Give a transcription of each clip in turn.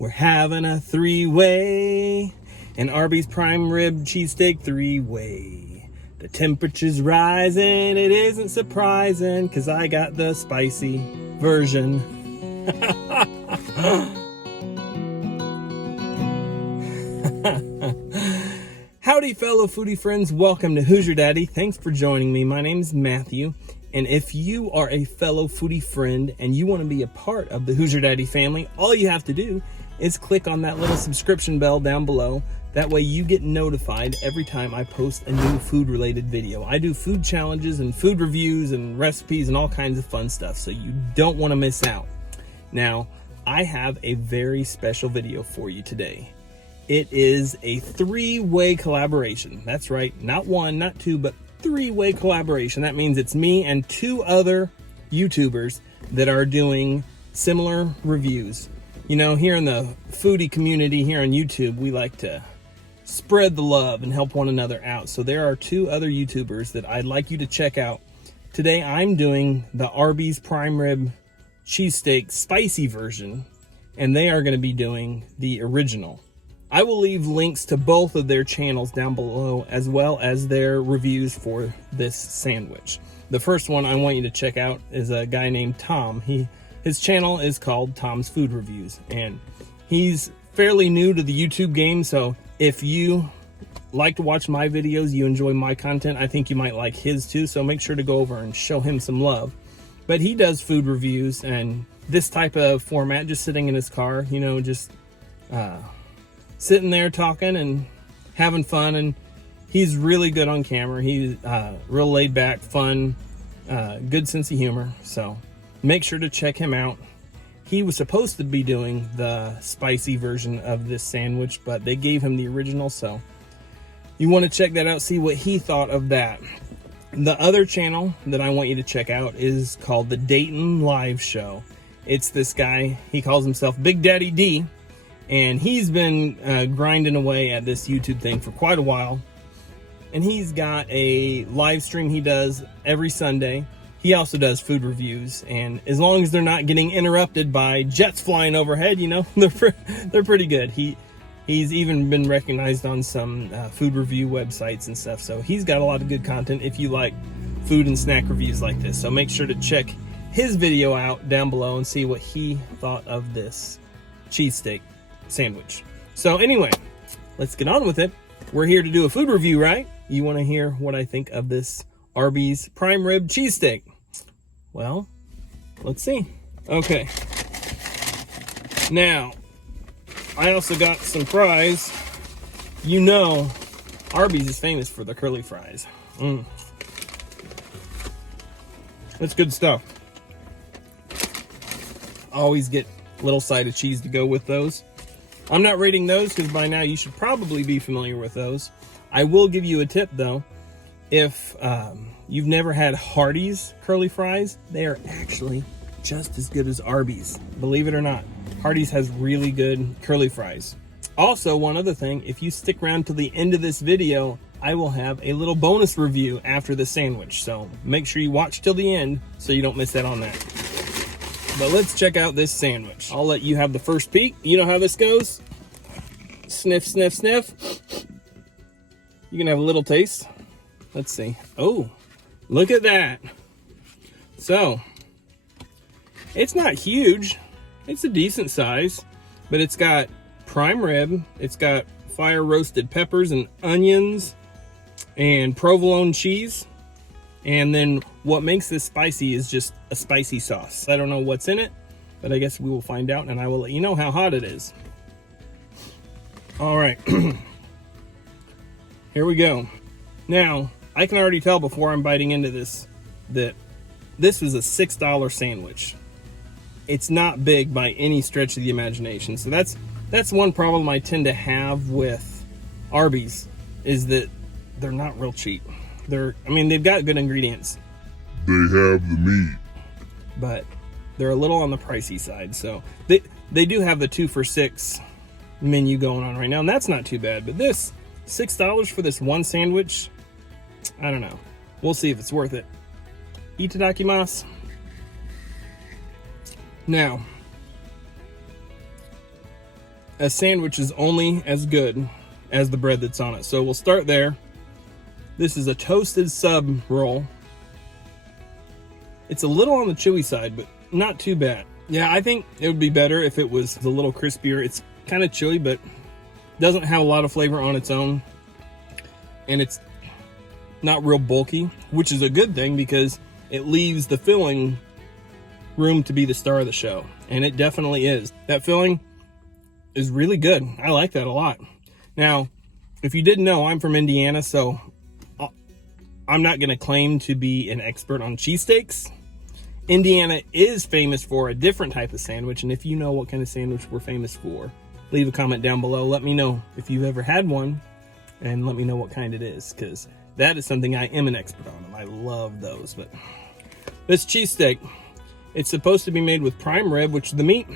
We're having a three-way, an Arby's Prime Rib Cheesesteak three-way. The temperature's rising, it isn't surprising, 'cause I got the spicy version. Howdy, fellow foodie friends. Welcome to Hoosier Daddy. Thanks for joining me. My name is Matthew, and if you are a fellow foodie friend and you want to be a part of the Hoosier Daddy family, all you have to do is click on that little subscription bell down below. That way you get notified every time I post a new food-related video. I do food challenges and food reviews and recipes and all kinds of fun stuff, so you don't want to miss out. Now, I have a very special video for you today. It is a three-way collaboration. That's right, not one, not two, but three-way collaboration. That means it's me and two other YouTubers that are doing similar reviews. You know, here in the foodie community here on YouTube, we like to spread the love and help one another out. So there are two other YouTubers that I'd like you to check out. Today I'm doing the Arby's Prime Rib Cheesesteak spicy version, and they are going to be doing the original. I will leave links to both of their channels down below, as well as their reviews for this sandwich. The first one I want you to check out is a guy named Tom. His channel is called Tom's Food Reviews, and he's fairly new to the YouTube game, so if you like to watch my videos, you enjoy my content, I think you might like his too, so make sure to go over and show him some love. But he does food reviews and this type of format, just sitting in his car, you know, just sitting there talking and having fun, and he's really good on camera. He's real laid back, fun, good sense of humor, so make sure to check him out. He was supposed to be doing the spicy version of this sandwich, but they gave him the original, so you want to check that out, see what he thought of that. The other channel that I want you to check out is called the Dayton Live Show. It's this guy, he calls himself Big Daddy D, and he's been grinding away at this YouTube thing for quite a while. And he's got a live stream he does every Sunday. He also does food reviews, and as long as they're not getting interrupted by jets flying overhead, you know, they're pretty good. He's even been recognized on some food review websites and stuff, so he's got a lot of good content if you like food and snack reviews like this. So make sure to check his video out down below and see what he thought of this cheesesteak sandwich. So anyway, let's get on with it. We're here to do a food review, right? You want to hear what I think of this Arby's Prime Rib Cheesesteak? Well, let's see. Okay. Now, I also got some fries. You know, Arby's is famous for the curly fries. That's good stuff. Always get a little side of cheese to go with those. I'm not rating those because by now you should probably be familiar with those. I will give you a tip though. If you've never had Hardee's curly fries, they are actually just as good as Arby's. Believe it or not, Hardee's has really good curly fries. Also, one other thing, if you stick around to the end of this video, I will have a little bonus review after the sandwich. So make sure you watch till the end so you don't miss out on that. But let's check out this sandwich. I'll let you have the first peek. You know how this goes. Sniff, sniff, sniff. You can have a little taste. Let's see. Oh, look at that. So, it's not huge. It's a decent size, but it's got prime rib. It's got fire roasted peppers and onions and provolone cheese. And then what makes this spicy is just a spicy sauce. I don't know what's in it, but I guess we will find out, and I will let you know how hot it is. All right. Here we go. Now, I can already tell before I'm biting into this that this is a $6 sandwich. It's not big by any stretch of the imagination. So that's one problem I tend to have with Arby's, is that they're not real cheap. They've got good ingredients. They have the meat, but they're a little on the pricey side. So they do have the 2 for $6 menu going on right now, and that's not too bad. But this $6 for this one sandwich, I don't know. We'll see if it's worth it. Itadakimasu. Now, a sandwich is only as good as the bread that's on it. So we'll start there. This is a toasted sub roll. It's a little on the chewy side, but not too bad. Yeah, I think it would be better if it was a little crispier. It's kind of chewy, but doesn't have a lot of flavor on its own. And it's not real bulky, which is a good thing because it leaves the filling room to be the star of the show. And it definitely is. That filling is really good. I like that a lot. Now, if you didn't know, I'm from Indiana, so I'm not going to claim to be an expert on cheesesteaks. Indiana is famous for a different type of sandwich, and if you know what kind of sandwich we're famous for, leave a comment down below. Let me know if you've ever had one, and let me know what kind it is, because that is something I am an expert on, and I love those. But this cheesesteak, it's supposed to be made with prime rib, which the meat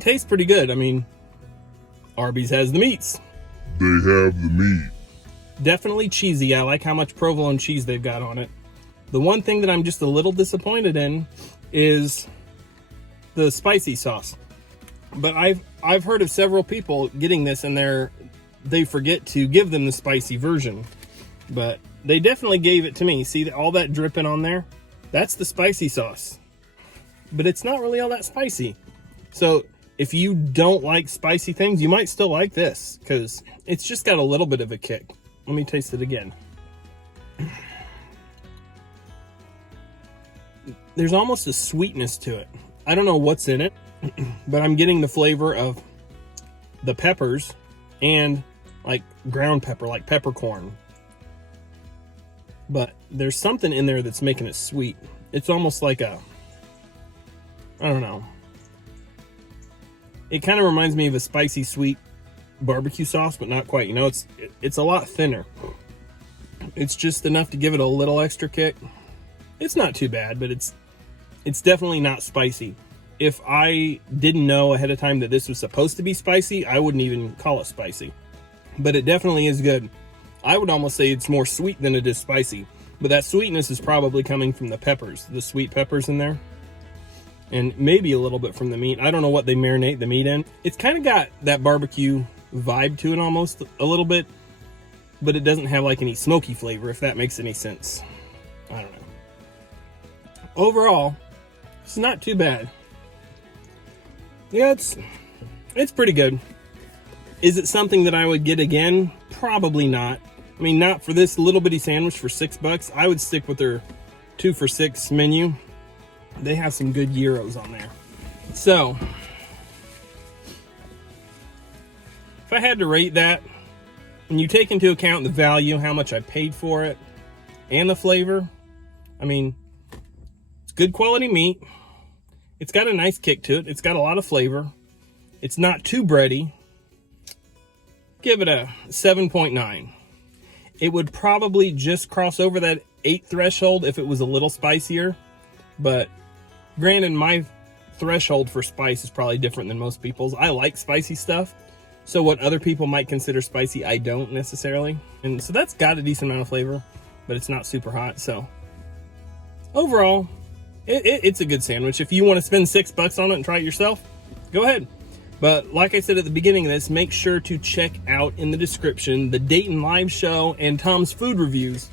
tastes pretty good. I mean, Arby's has the meats. They have the meat. Definitely cheesy. I like how much provolone cheese they've got on it. The one thing that I'm just a little disappointed in is the spicy sauce. But I've heard of several people getting this and they forget to give them the spicy version. But they definitely gave it to me. See all that dripping on there? That's the spicy sauce. But it's not really all that spicy. So if you don't like spicy things, you might still like this because it's just got a little bit of a kick. Let me taste it again. There's almost a sweetness to it. I don't know what's in it, but I'm getting the flavor of the peppers and like ground pepper, like peppercorn. But there's something in there that's making it sweet. It's almost like I don't know. It kind of reminds me of a spicy sweet barbecue sauce, but not quite. You know, it's a lot thinner. It's just enough to give it a little extra kick. It's not too bad, but it's definitely not spicy. If I didn't know ahead of time that this was supposed to be spicy, I wouldn't even call it spicy. But it definitely is good. I would almost say it's more sweet than it is spicy. But that sweetness is probably coming from the peppers, the sweet peppers in there. And maybe a little bit from the meat. I don't know what they marinate the meat in. It's kind of got that barbecue vibe to it almost a little bit. But it doesn't have like any smoky flavor, if that makes any sense. I don't know. Overall, it's not too bad. Yeah, it's pretty good. Is it something that I would get again? Probably not. I mean, not for this little bitty sandwich for $6. I would stick with their 2 for $6 menu. They have some good gyros on there. So, if I had to rate that, when you take into account the value, how much I paid for it, and the flavor, I mean, it's good quality meat. It's got a nice kick to it. It's got a lot of flavor. It's not too bready. Give it a 7.9. It would probably just cross over that 8 threshold if it was a little spicier. But granted, my threshold for spice is probably different than most people's. I like spicy stuff. So what other people might consider spicy, I don't necessarily. And so that's got a decent amount of flavor, but it's not super hot. So overall, it's a good sandwich. If you want to spend $6 on it and try it yourself, go ahead. But like I said at the beginning of this, make sure to check out in the description the Dayton live show and Tom's food reviews.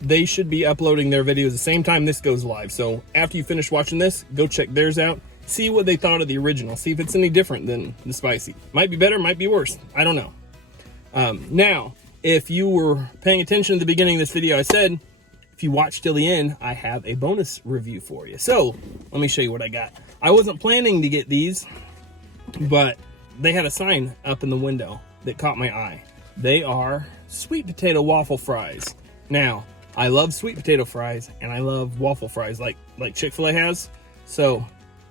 They should be uploading their videos the same time this goes live. So after you finish watching this, go check theirs out. See what they thought of the original. See if it's any different than the spicy. Might be better, might be worse. I don't know. Now, if you were paying attention at the beginning of this video, I said, if you watch till the end, I have a bonus review for you. So let me show you what I got. I wasn't planning to get these, but they had a sign up in the window that caught my eye. They are sweet potato waffle fries. Now, I love sweet potato fries and I love waffle fries like Chick-fil-A has. So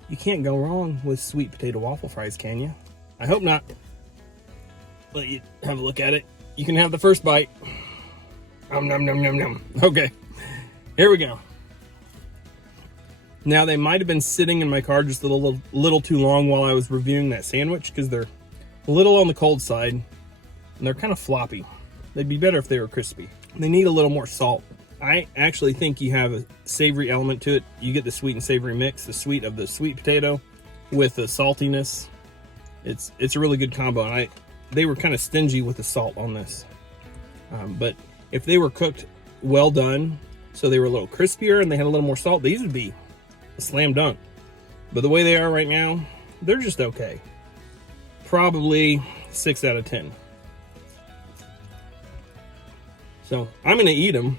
you can't go wrong with sweet potato waffle fries, can you? I hope not. Let you have a look at it. You can have the first bite. Nom nom nom nom nom. Okay, here we go. Now, they might have been sitting in my car just a little too long while I was reviewing that sandwich because they're a little on the cold side and they're kind of floppy. They'd be better if they were crispy. They need a little more salt. I actually think you have a savory element to it. You get the sweet and savory mix, the sweet of the sweet potato with the saltiness. It's a really good combo. And they were kind of stingy with the salt on this. But if they were cooked well done, so they were a little crispier and they had a little more salt, these would be a slam dunk. But the way they are right now, they're just okay. Probably 6 out of 10. So I'm going to eat them.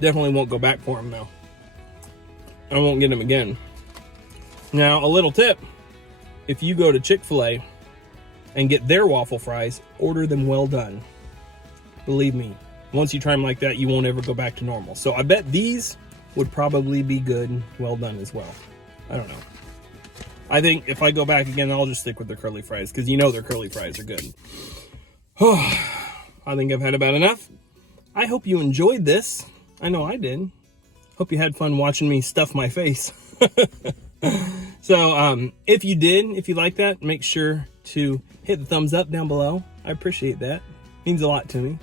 Definitely won't go back for them though. I won't get them again. Now, a little tip. If you go to Chick-fil-A and get their waffle fries, order them well done. Believe me, once you try them like that, you won't ever go back to normal. So I bet these would probably be good, well done as well. I don't know. I think if I go back again, I'll just stick with their curly fries, because you know their curly fries are good. I think I've had about enough. I hope you enjoyed this. I know I did. Hope you had fun watching me stuff my face. So if you did, if you like that, make sure to hit the thumbs up down below. I appreciate that. It means a lot to me.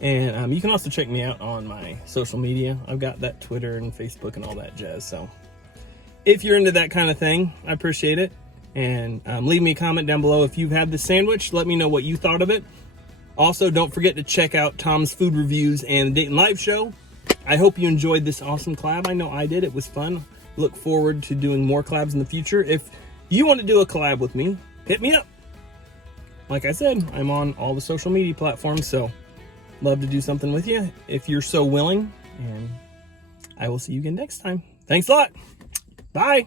And you can also check me out on my social media. I've got that Twitter and Facebook and all that jazz. So if you're into that kind of thing, I appreciate it. And leave me a comment down below if you've had this sandwich. Let me know what you thought of it. Also, don't forget to check out Tom's Food Reviews and the Dayton Live Show. I hope you enjoyed this awesome collab. I know I did. It was fun. Look forward to doing more collabs in the future. If you want to do a collab with me, hit me up. Like I said, I'm on all the social media platforms, so love to do something with you if you're so willing. And I will see you again next time. Thanks a lot. Bye.